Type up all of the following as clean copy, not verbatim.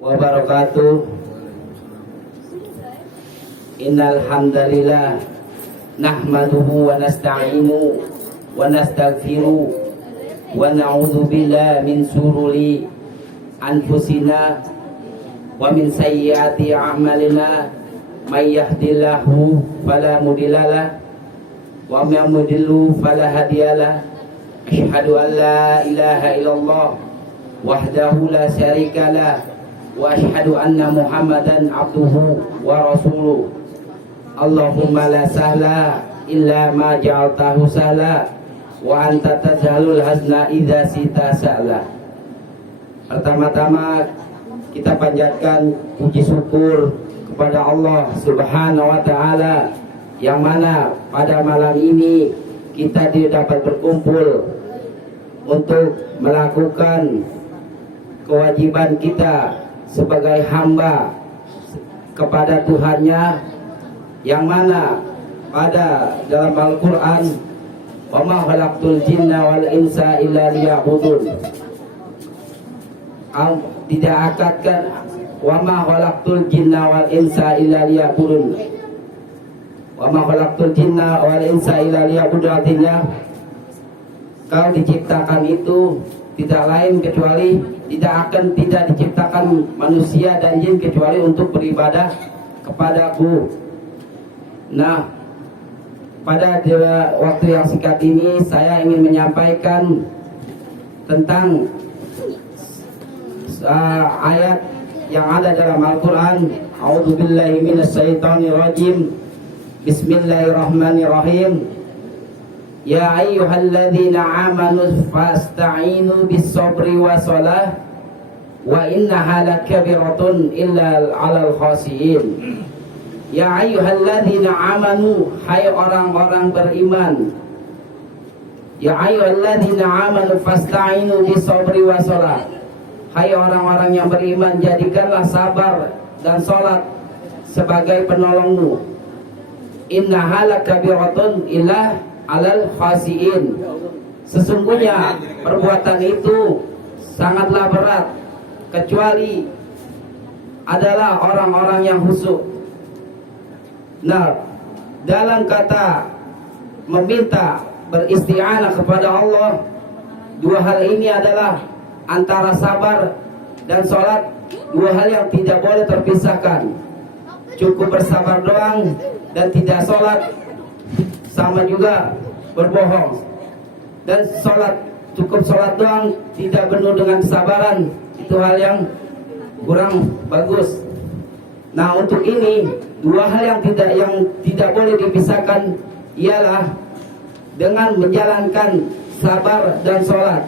wabarakatuh. Innal hamdalillah nahmaduhu wa nasta'inu wa nastaghfiru wa na'udzu billahi min sururi anfusina wa min sayyiati a'malina may yahdihillahu fala mudhillalah wa may yudlil fala hadiyalah. Asyhadu an la ilaha illallah wahdahu la syarikalah wa asyhadu anna Muhammadan abduhu wa rasuluh. Allahumma la sahla illa ma ja'altahu sahla wa anta taj'alul hazna idza sita sahla. Pertama-tama kita panjatkan puji syukur kepada Allah Subhanahu wa taala yang mana pada malam ini kita dapat berkumpul untuk melakukan kewajiban kita sebagai hamba kepada Tuhannya, yang mana pada dalam Al-Quran, wa ma khalaqtul jinna wal insa illa liya'budun, tidak akadkan wa ma khalaqtul jinna wal insa illa liya'budun. Wa ma khalaqtul jinna wal insa illa liya'budun artinya kau diciptakan itu tidak lain kecuali tidak diciptakan manusia dan jin kecuali untuk beribadah kepadaku. Nah, pada waktu yang singkat ini saya ingin menyampaikan tentang ayat yang ada dalam Al-Quran. A'udzubillahi minasyaitonirrajim. Bismillahirrahmanirrahim. Ya ayyuhalladzina amanu fasta'inu bis-sabri was-salah wa innaha lakabiratun illa 'alal khashiyin. Ya ayyuhalladzina amanu, hai orang-orang beriman. Ya ayyuhalladzina amanu fasta'inu bis-sabri was-salah. Hai orang-orang yang beriman, jadikanlah sabar dan salat sebagai penolongmu. Innaha lakabiratun illa 'alal khasiin. Sesungguhnya perbuatan itu sangatlah berat kecuali adalah orang-orang yang khusyuk. Nah, dalam kata meminta beristi'anah kepada Allah, dua hal ini adalah antara sabar dan sholat, dua hal yang tidak boleh terpisahkan. Cukup bersabar doang dan tidak sholat sama juga berbohong, dan cukup sholat doang tidak penuh dengan kesabaran, itu hal yang kurang bagus. Nah, untuk ini dua hal yang tidak boleh dipisahkan ialah dengan menjalankan sabar dan sholat.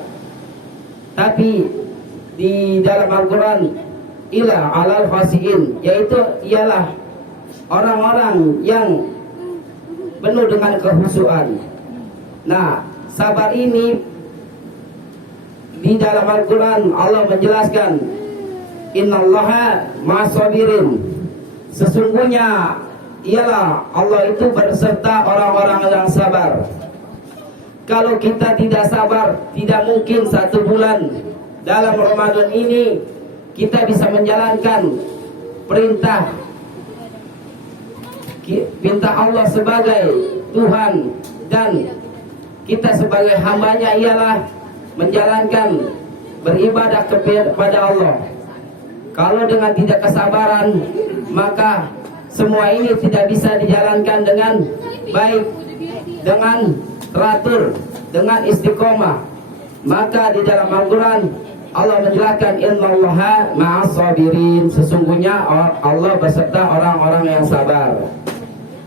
Tapi di dalam Al-Quran ila 'alal khasiin, yaitu ialah orang-orang yang penuh dengan kehusuan. Nah, sabar ini di dalam Al-Quran Allah menjelaskan, innallaha ma'as-sabirin. Sesungguhnya ialah Allah itu berserta orang-orang yang sabar. Kalau kita tidak sabar, tidak mungkin 1 bulan dalam Ramadan ini kita bisa menjalankan perintah Allah sebagai Tuhan, dan kita sebagai hambanya ialah menjalankan beribadah kepada Allah. Kalau dengan tidak kesabaran, maka semua ini tidak bisa dijalankan dengan baik, dengan teratur, dengan istiqomah. Maka di dalam Al-Quran Allah menjelaskan, innallaha ma'as-sabirin. Sesungguhnya Allah beserta orang-orang yang sabar.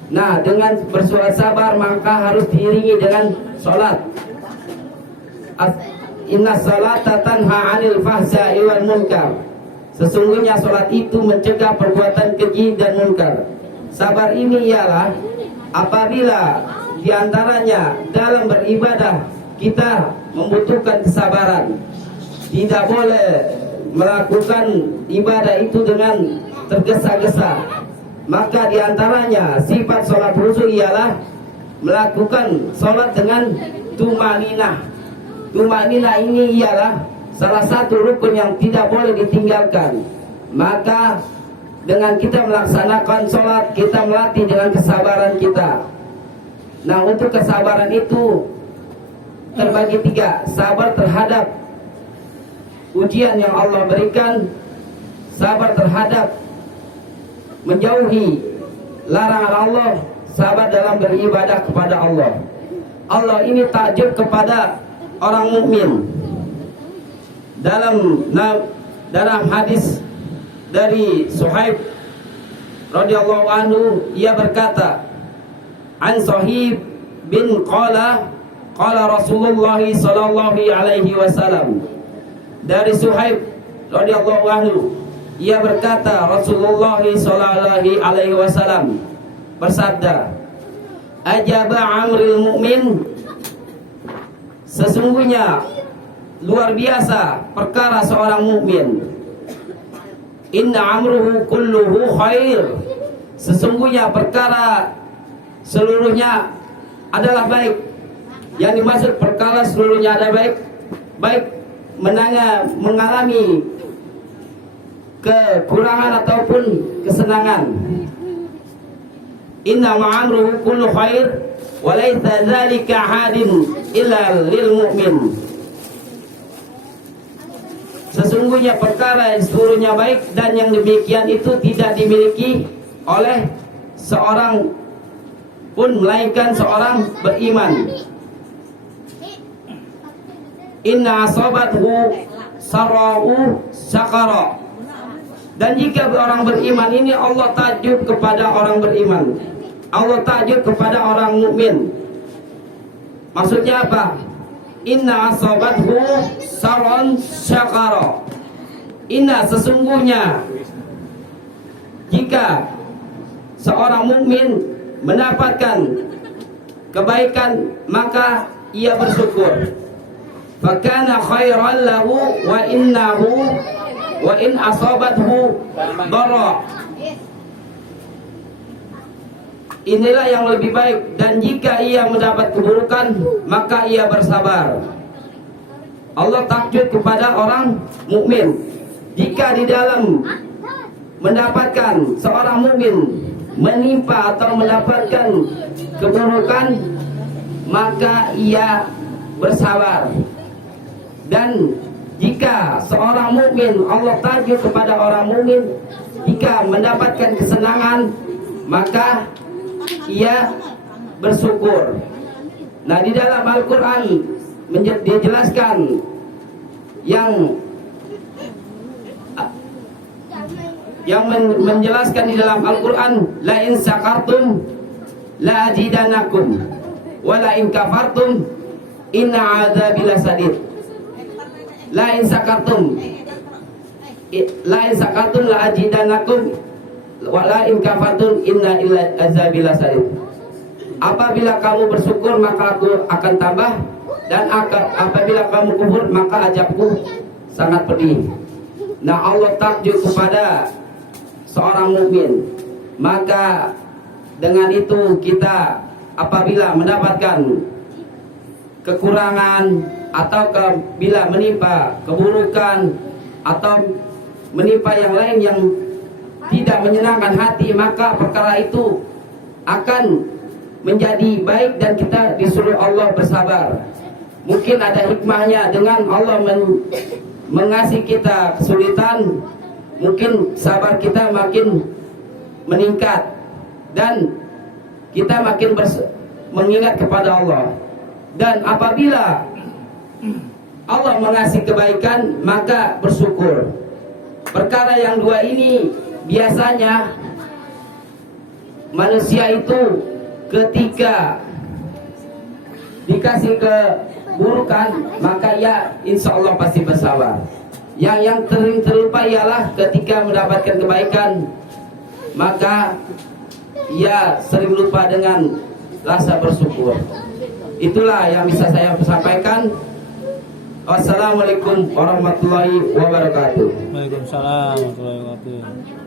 Nah, dengan bersurat sabar maka harus diiringi dengan sholat. Inna sholata tanha 'anil fahsya'i wal munkar. Sesungguhnya sholat itu mencegah perbuatan keji dan munkar. Sabar ini ialah apabila diantaranya dalam beribadah kita membutuhkan kesabaran. Tidak boleh melakukan ibadah itu dengan tergesa-gesa. Maka diantaranya sifat sholat khusyuk ialah melakukan sholat dengan tumaninah. Tumaninah ini ialah salah satu rukun yang tidak boleh ditinggalkan. maka dengan kita melaksanakan sholat, kita melatih dengan kesabaran kita. Nah, untuk kesabaran itu terbagi tiga. Sabar terhadap ujian yang Allah berikan, sabar terhadap menjauhi larangan Allah, sabar dalam beribadah kepada Allah. Allah ini takjub kepada orang mukmin. Dalam hadis dari Suhaib radhiyallahu anhu, ia berkata, an Sahib bin qala Rasulullah sallallahu alaihi wasallam. Dari Suhaib radhiyallahu anhu, ia berkata, Rasulullah sallallahu alaihi wasallam bersabda, ajaba amril mu'min, sesungguhnya luar biasa perkara seorang mukmin. Inna amruhu kulluhu khair, sesungguhnya perkara seluruhnya adalah baik. Yang dimaksud perkara seluruhnya adalah baik mengalami kekurangan ataupun kesenangan. Inna ma'amruhu kullu khair wa laisa dzalika hadin illa lil mu'min. Sesungguhnya perkara yang seluruhnya baik dan yang demikian itu tidak dimiliki oleh seorang pun melainkan seorang beriman. Inna asabathu sarra'u syakara. Dan jika orang beriman ini Allah takjub kepada orang beriman, Allah takjub kepada orang mukmin. Maksudnya apa? Inna asabathu saron syakara. Inna, sesungguhnya jika seorang mukmin mendapatkan kebaikan maka ia bersyukur. Fakana khairan lahu wa in asabathu dharra. Inilah yang lebih baik, dan jika ia mendapat keburukan maka ia bersabar. Allah takjub kepada orang mukmin. Jika di dalam mendapatkan seorang mukmin menimpa atau mendapatkan keburukan maka ia bersabar. Dan jika seorang mukmin, Allah takjub kepada orang mukmin, jika mendapatkan kesenangan maka ia bersyukur. Nah, di dalam Al-Quran dijelaskan yang menjelaskan di dalam Al-Quran, la in syakartum la azidanakum wa la in kafartum inna adzabi lasadid. La in syakartum la azidanakum wala in kafartum inna illa azabil lasadid. Apabila kamu bersyukur maka aku akan tambah, dan apabila kamu kufur maka azabku sangat pedih. Nah, Allah takjub kepada seorang mukmin. Maka dengan itu kita apabila mendapatkan kekurangan atau bila menimpa keburukan atau menimpa yang lain yang tidak menyenangkan hati, maka perkara itu akan menjadi baik dan kita disuruh Allah bersabar. Mungkin ada hikmahnya dengan Allah mengasih kita kesulitan, mungkin sabar kita makin meningkat dan kita makin mengingat kepada Allah. Dan apabila Allah mengasih kebaikan maka bersyukur. Perkara yang dua ini biasanya manusia itu ketika dikasih keburukan maka ya insya Allah pasti bersabar. Yang sering terlupa ialah ketika mendapatkan kebaikan maka ia sering lupa dengan rasa bersyukur. Itulah yang bisa saya sampaikan. Wassalamualaikum warahmatullahi wabarakatuh. Waalaikumsalam warahmatullahi wabarakatuh.